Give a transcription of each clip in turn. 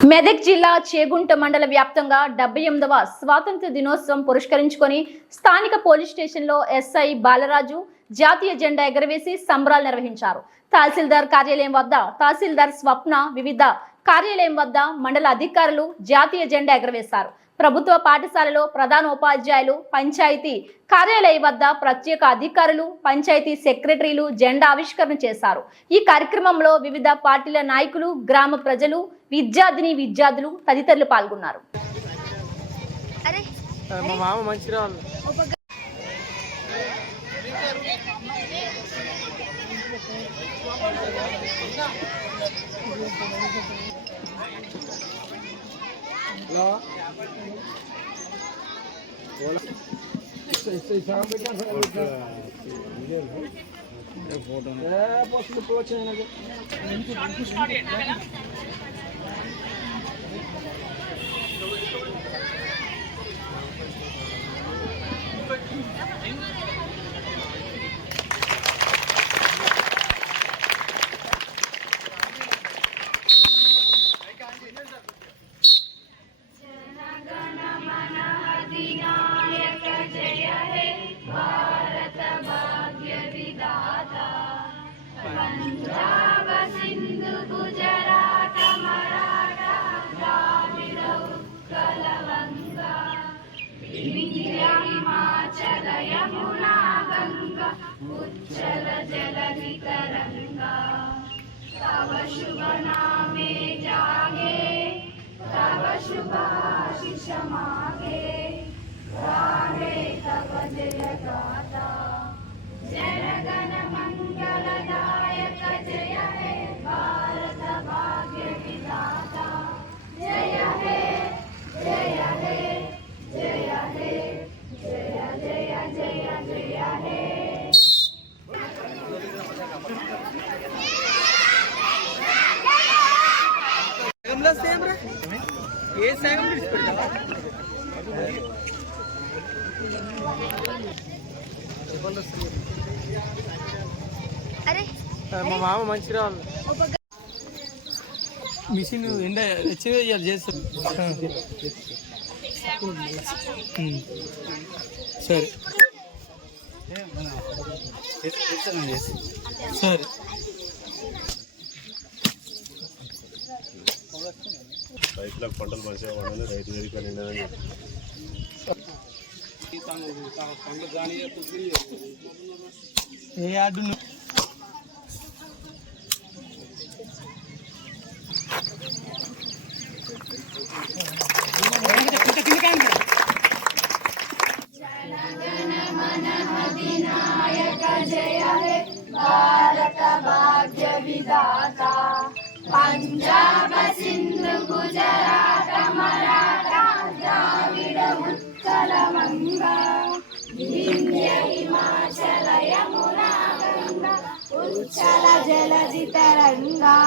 మెదక్ జిల్లా చేగుంట మండల వ్యాప్తంగా 78వ స్వాతంత్ర దినోత్సవం పురస్కరించుకొని స్థానిక పోలీస్ స్టేషన్లో ఎస్ఐ బాలరాజు జాతీయ జెండా ఎగరవేసి సంబరాలు నిర్వహించారు. తహసీల్దార్ కార్యాలయం వద్ద తహసీల్దార్ స్వప్న వివిధ కార్యాలయం వద్ద మండల అధికారులు జాతీయ జెండా ఎగరవేశారు. ప్రభుత్వ పాఠశాలలో ప్రధానోపాధ్యాయులు, పంచాయతీ కార్యాలయం వద్ద ప్రత్యేక అధికారులు, పంచాయతీ సెక్రటరీలు జెండా ఆవిష్కరణ చేశారు. ఈ కార్యక్రమంలో వివిధ పార్టీల నాయకులు, గ్రామ ప్రజలు, విద్యార్థులు తదితరులు పాల్గొన్నారు. पंजाब सिंधु गुजरात मराठा द्राविड़ उत्कल गंगा विंध्य हिमाचल यमुना गंगा उच्चल जलधि तरंगा तव शुभ नामे जागे तव शुभ आशीष मागे गाहे तव जय गाथा जनगण मंगलदायक जय हे भारत भाग्य विधाता जय हे जय हे जय हे जय जय जय जय हे మా మామ మంచిగా మిషన్ ఎండ చేయాలి చేస్తాం. సరే సరే రైతులకు పంటలు మంచిగా పండాలి, రైతు వేదిక నిండాలని ఏ అడ్డు जय हे भारत भाग्य विधाता पंजाब सिंधु गुजरात मराठा द्राविड़ उत्कल गंगा विंध्य हिमाचल यमुना गंगा उच्चल जलधि तरंगा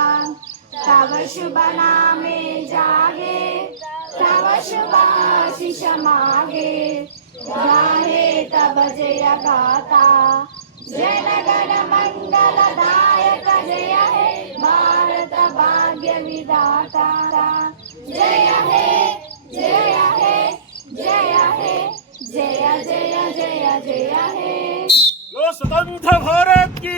तव शुभ नामे जागे तव शुभ आशीष मागे गाहे तव जय गाथा जनगण मंगलदायक जय हे भारत भाग्य विधाता जय हे जय हे जय हे जय जय जय जय हे। स्वतंत्र भारत की